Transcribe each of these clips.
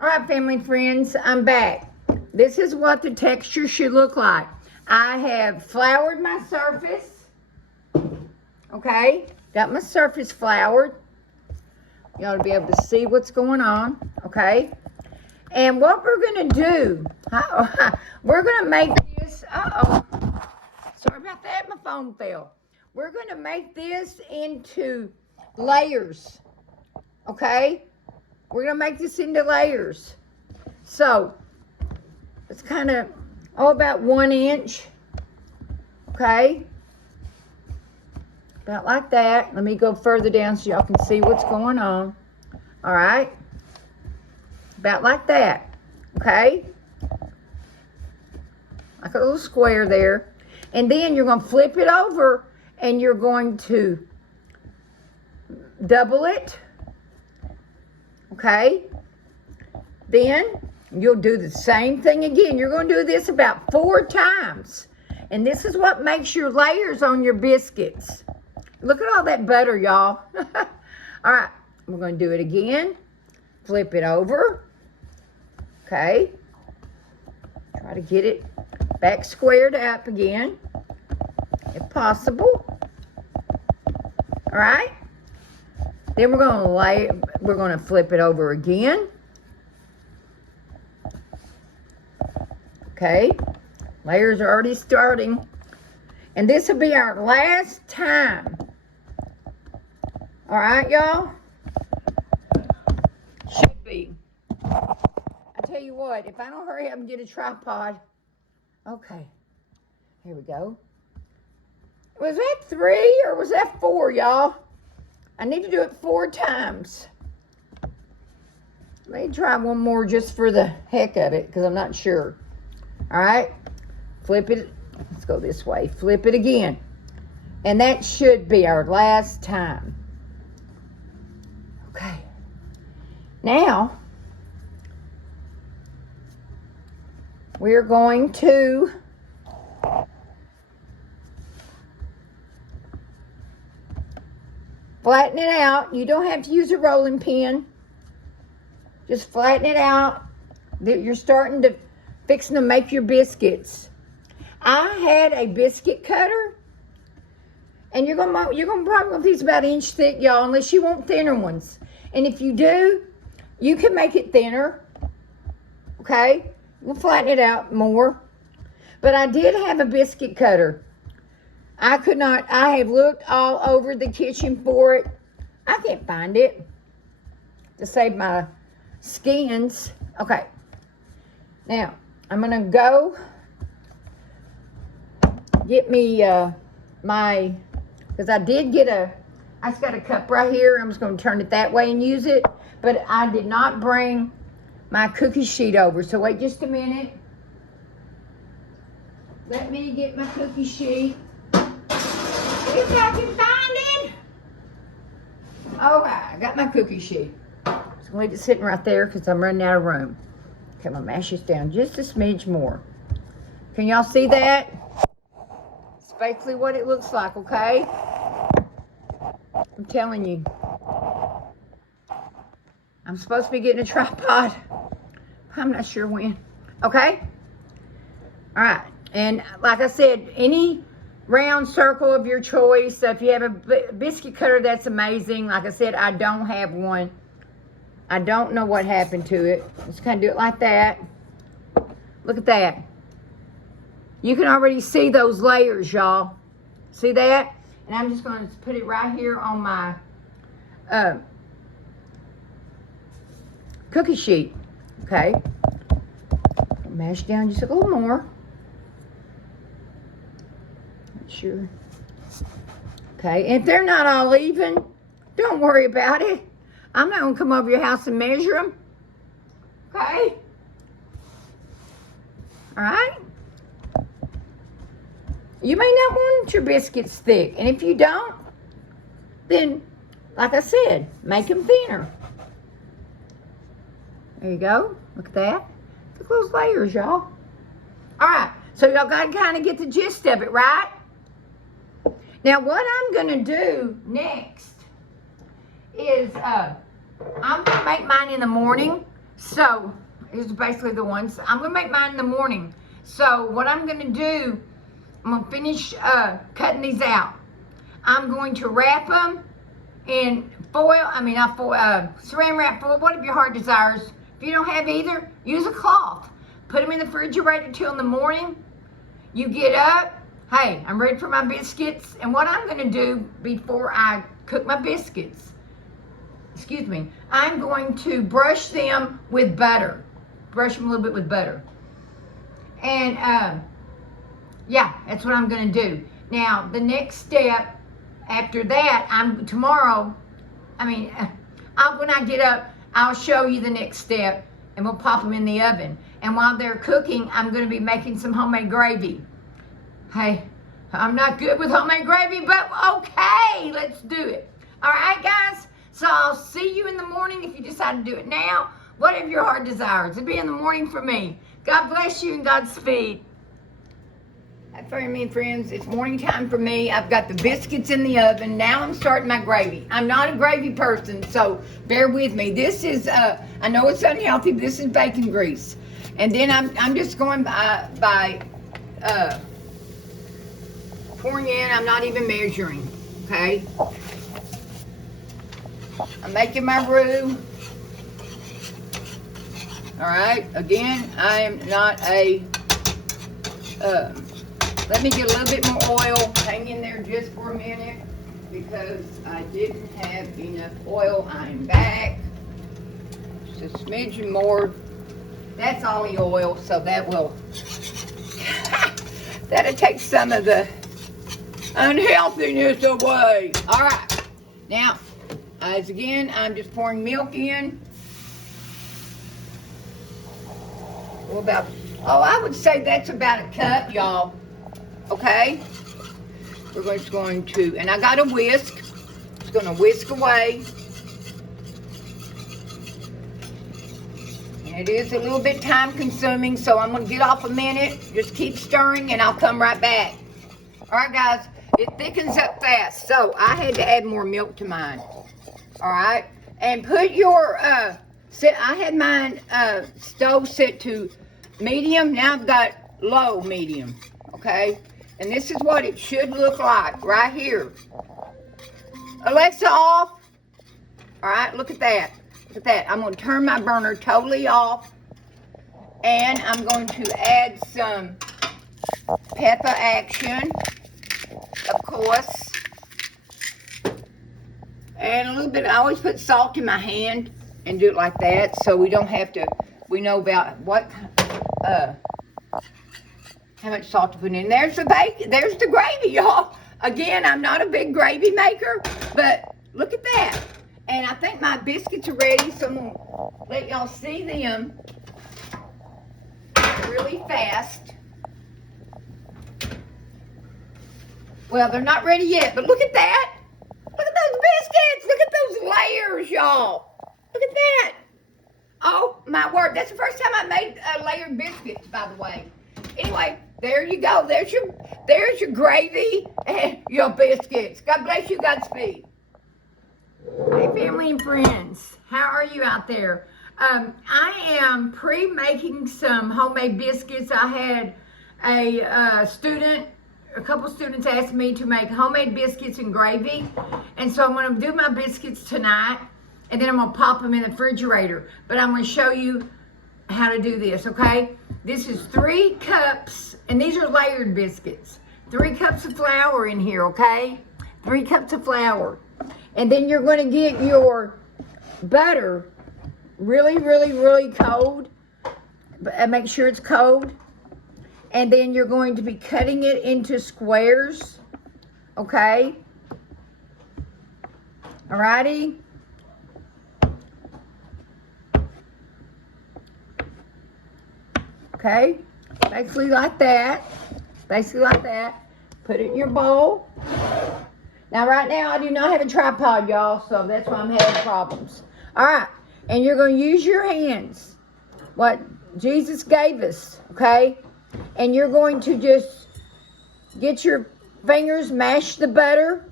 All right, family and friends, I'm back. This is what the texture should look like. I have floured my surface. Okay, got my surface floured. You ought to be able to see what's going on. Okay, and what we're going to do, we're going to make this, sorry about that, my phone fell. We're going to make this into layers. Okay, we're going to make this into layers. So, it's kind of, about 1 inch. Okay. About like that. Let me go further down so y'all can see what's going on. All right. About like that. Okay. Like a little square there. And then you're going to flip it over and you're going to double it. Okay. Then you'll do the same thing again. You're going to do this about 4 times. And this is what makes your layers on your biscuits. Look at all that butter, y'all. All right. We're going to do it again. Flip it over. Okay. Try to get it back squared up again, if possible. All right. Then we're going to flip it over again. Okay. Layers are already starting. And this will be our last time. All right, y'all? Should be. I tell you what, if I don't hurry up and get a tripod. Okay. Here we go. Was that 3 or was that 4, y'all? I need to do it 4 times. Let me try one more just for the heck of it because I'm not sure. All right. Flip it. Let's go this way. Flip it again. And that should be our last time. Okay. Now, we're going to flatten it out. You don't have to use a rolling pin. Just flatten it out. You're starting to fixing to make your biscuits. I had a biscuit cutter, and you're gonna probably want these about 1 inch thick, y'all, unless you want thinner ones. And if you do, you can make it thinner. Okay, we'll flatten it out more. But I did have a biscuit cutter. I have looked all over the kitchen for it. I can't find it to save my skins. Okay, now I'm gonna go get me because I just got a cup right here. I'm just gonna turn it that way and use it. But I did not bring my cookie sheet over. So wait just a minute. Let me get my cookie sheet. If I can find it. Okay, I got my cookie sheet. Just gonna leave it sitting right there because I'm running out of room. Okay, I'm gonna mash this down just a smidge more. Can y'all see that? It's basically what it looks like, okay? I'm telling you. I'm supposed to be getting a tripod. I'm not sure when. Okay? All right. And like I said, any round circle of your choice. So if you have a biscuit cutter, that's amazing. Like I said, I don't have one. I don't know what happened to it. Just kind of do it like that. Look at that. You can already see those layers, y'all. See that? And I'm just going to put it right here on my cookie sheet. Okay. Mash down just a little more. Not sure. Okay. And if they're not all even, don't worry about it. I'm not going to come over your house and measure them. Okay? All right? You may not want your biscuits thick. And if you don't, then, like I said, make them thinner. There you go. Look at that. Look at those layers, y'all. All right. So y'all got to kind of get the gist of it, right? Now, what I'm going to do next is I'm going to make mine in the morning. So, here's basically the ones. I'm going to make mine in the morning. So, what I'm going to do, I'm going to finish cutting these out. I'm going to wrap them in saran wrap foil, whatever your heart desires. If you don't have either, use a cloth. Put them in the refrigerator till in the morning. You get up, hey, I'm ready for my biscuits. And what I'm going to do before I cook my biscuits, I'm going to brush them with butter. Brush them a little bit with butter. And, yeah, that's what I'm going to do. Now, the next step after that, when I get up, I'll show you the next step, and we'll pop them in the oven. And while they're cooking, I'm going to be making some homemade gravy. Hey, I'm not good with homemade gravy, but okay, let's do it. All right, guys? So I'll see you in the morning if you decide to do it now. Whatever your heart desires. It'll be in the morning for me. God bless you and Godspeed. For me, friends, it's morning time for me. I've got the biscuits in the oven. Now I'm starting my gravy. I'm not a gravy person, so bear with me. This is, I know it's unhealthy, but this is bacon grease. And then I'm just going by pouring in. I'm not even measuring, okay? I'm making my roux. All right, again, I am not a, let me get a little bit more oil. Hang in there just for a minute because I didn't have enough oil. I'm back. Just a smidgen more. That's all the oil, so that will, that'll take some of the unhealthiness away. All right, now, as again, I'm just pouring milk in. I would say that's about a cup, y'all. Okay? We're just going to, and I got a whisk. Just going to whisk away. And it is a little bit time consuming, so I'm going to get off a minute. Just keep stirring and I'll come right back. All right, guys. It thickens up fast, so I had to add more milk to mine. All right? And put your, I had mine stove set to medium. Now I've got low medium. Okay? And this is what it should look like right here. Alexa, off. All right, look at that. Look at that. I'm going to turn my burner totally off. And I'm going to add some pepper action, of course. And a little bit, I always put salt in my hand and do it like that so we don't have to, we know about what, how much salt to put in. There's the bacon. There's the gravy, y'all. Again, I'm not a big gravy maker, but look at that. And I think my biscuits are ready, so I'm going to let y'all see them really fast. Well, they're not ready yet, but look at that. Look at those biscuits. Look at those layers, y'all. Look at that. Oh, my word. That's the first time I made layered biscuits, by the way. Anyway, there you go. There's your gravy and your biscuits. God bless you. Godspeed. Hey, family and friends. How are you out there? I am pre-making some homemade biscuits. I had a couple students asked me to make homemade biscuits and gravy. And so I'm going to do my biscuits tonight. And then I'm going to pop them in the refrigerator. But I'm going to show you how to do this, okay? This is 3 cups, and these are layered biscuits. 3 cups of flour in here, okay? 3 cups of flour. And then you're going to get your butter really, really, really cold. Make sure it's cold. And then you're going to be cutting it into squares, okay? Alrighty? Okay, basically like that. Basically like that. Put it in your bowl. Now, right now, I do not have a tripod, y'all, so that's why I'm having problems. All right, and you're going to use your hands, what Jesus gave us, okay? And you're going to just get your fingers, mash the butter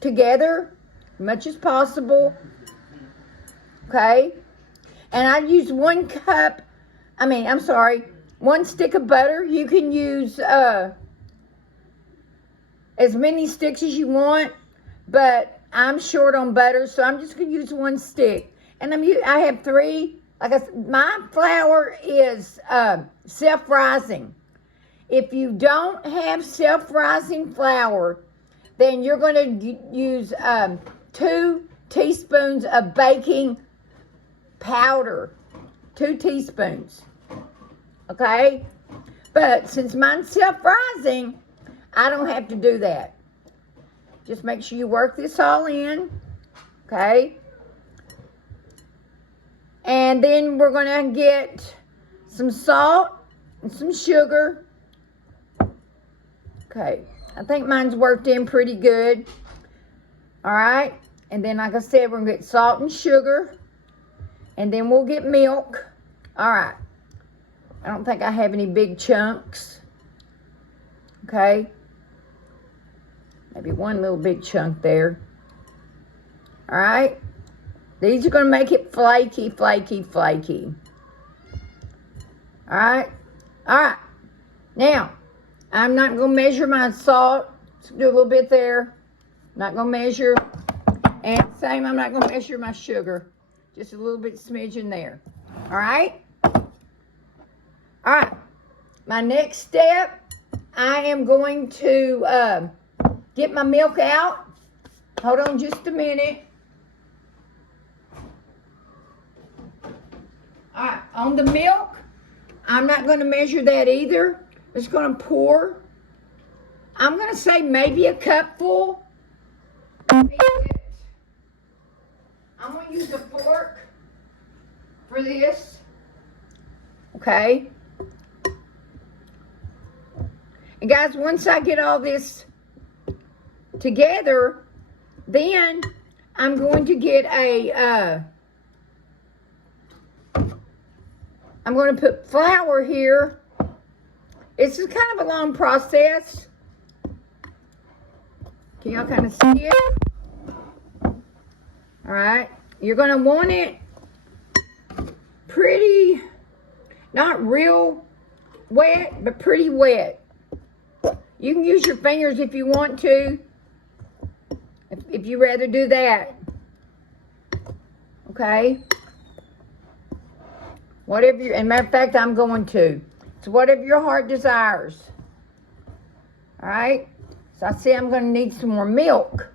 together as much as possible, okay? And I use 1 cup, one stick of butter. You can use as many sticks as you want, but I'm short on butter, so I'm just going to use 1 stick. And I have 3, like I said, my flour is self-rising. If you don't have self-rising flour, then you're going to use 2 teaspoons of baking powder. 2 teaspoons. Okay? But since mine's self-rising, I don't have to do that. Just make sure you work this all in. Okay? And then we're going to get some salt and some sugar. Okay, I think mine's worked in pretty good. All right, and then like I said, we're going to get salt and sugar. And then we'll get milk. All right, I don't think I have any big chunks. Okay, maybe 1 little big chunk there. All right. These are going to make it flaky, flaky, flaky. All right? All right. Now, I'm not going to measure my salt. Let's do a little bit there. Not going to measure. And same, I'm not going to measure my sugar. Just a little bit smidgen there. All right? All right. My next step, I am going to get my milk out. Hold on just a minute. All right, on the milk, I'm not going to measure that either. It's going to pour. I'm going to say maybe a cupful. I'm going to use a fork for this. Okay. And guys, once I get all this together, then I'm going to get I'm going to put flour here. This is kind of a long process. Can y'all kind of see it? All right. You're going to want it pretty, not real wet, but pretty wet. You can use your fingers if you want to, if you rather do that. Okay. Whatever you, and matter of fact, I'm going to. So whatever your heart desires. All right. So I see I'm going to need some more milk.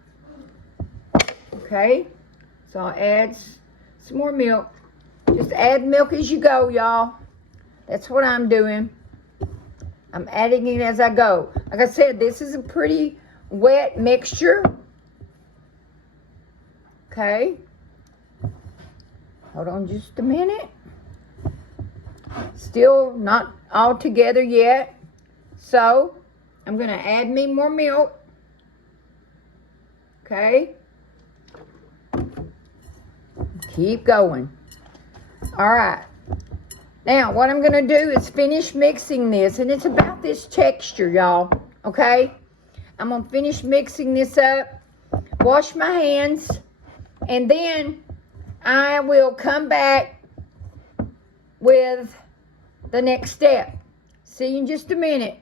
Okay. So I'll add some more milk. Just add milk as you go, y'all. That's what I'm doing. I'm adding it as I go. Like I said, this is a pretty wet mixture. Okay. Hold on just a minute. Still not all together yet. So, I'm going to add me more milk. Okay. Keep going. All right. Now, what I'm going to do is finish mixing this. And it's about this texture, y'all. Okay. I'm going to finish mixing this up. Wash my hands. And then I will come back with the next step. See you in just a minute.